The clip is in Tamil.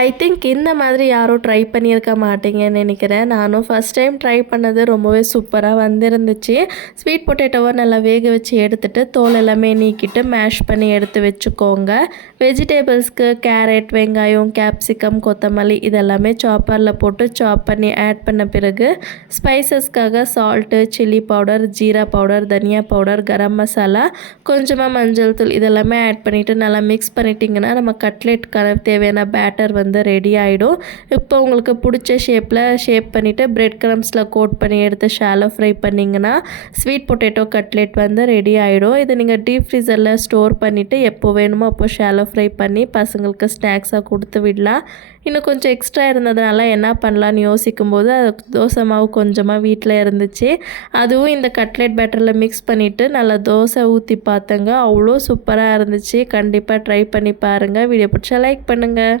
ஐ திங்க் இந்த மாதிரி யாரும் ட்ரை பண்ணியிருக்க மாட்டீங்கன்னு நினைக்கிறேன். நானும் ஃபஸ்ட் டைம் ட்ரை பண்ணது ரொம்பவே சூப்பராக வந்திருந்துச்சு. ஸ்வீட் பொட்டேட்டோவை நல்லா வேக வச்சு எடுத்துட்டு தோல் எல்லாமே நீக்கிட்டு மேஷ் பண்ணி எடுத்து வச்சுக்கோங்க. வெஜிடேபிள்ஸ்க்கு கேரட், வெங்காயம், கேப்சிகம், கொத்தமல்லி இதெல்லாமே சாப்பரில் போட்டு சாப் பண்ணி ஆட் பண்ண பிறகு ஸ்பைசஸ்க்காக salt, chilli powder, jeera powder, dhaniya powder, garam masala, கொஞ்சமாக மஞ்சள் தூள் இதெல்லாமே ஆட் பண்ணிவிட்டு நல்லா மிக்ஸ் பண்ணிட்டிங்கன்னா நம்ம கட்லெட்டுக்கான தேவையான பேட்டர் வந்து ரெடி ஆகிடும். இப்போ உங்களுக்கு பிடிச்ச ஷேப் பண்ணிவிட்டு பிரெட் க்ரம்ஸில் கோட் பண்ணி எடுத்து ஷாலோ ஃப்ரை பண்ணிங்கன்னா ஸ்வீட் பொட்டேட்டோ கட்லெட் வந்து ரெடி ஆகிடும். இதை நீங்கள் டீப் ஃப்ரீசரில் ஸ்டோர் பண்ணிவிட்டு எப்போ வேணுமோ அப்போ ஷாலோ ஃப்ரை பண்ணி பசங்களுக்கு ஸ்நாக்ஸாக கொடுத்து விடலாம். இன்னும் கொஞ்சம் எக்ஸ்ட்ரா இருந்ததுனால என்ன பண்ணலான்னு யோசிக்கும்போது அது தோசை மாவு கொஞ்சமாக வீட்டில் இருந்துச்சு. அதுவும் இந்த கட்லெட் பேட்டரில் மிக்ஸ் பண்ணிவிட்டு நல்லா தோசை ஊற்றி பார்த்தேங்க. அவ்வளோ சூப்பராக இருந்துச்சு. கண்டிப்பாக ட்ரை பண்ணி பாருங்கள். வீடியோ பிடிச்சா லைக் பண்ணுங்கள்.